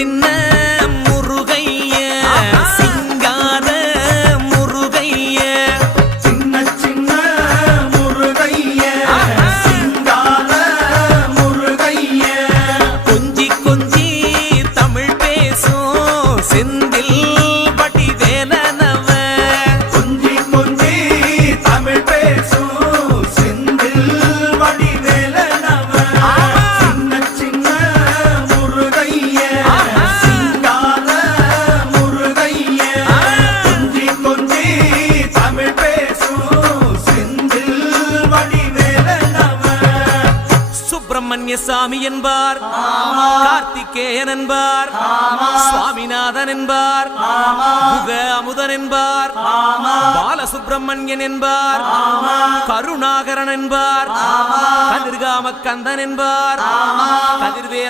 சின்ன முருகைய சிங்கார முருகைய சின்ன சின்ன முருகைய சிங்கார முருகைய கொஞ்சி கொஞ்சி தமிழ் பேசும் செந்தில் பட்டி வேலனவ கொஞ்சி கொஞ்சி தமிழ் பேசும் செந்தில் படி வேலனவ சின்ன சின்ன முருகைய சிங்கார முருகைய கொஞ்சி கொஞ்சி தமிழ் பேசும் செந்தில் படி வேலனவ சுப்பிரமணிய சாமி என்பார், கார்த்திகேயன் என்பார், சுவாமிநாதன் என்பார், முக அமுதன் என்பார், பாலசுப்பிரமணியன் என்பார், கருணாகரன் என்பார், கதிர்காம கந்தன் என்பார், கதிர்வே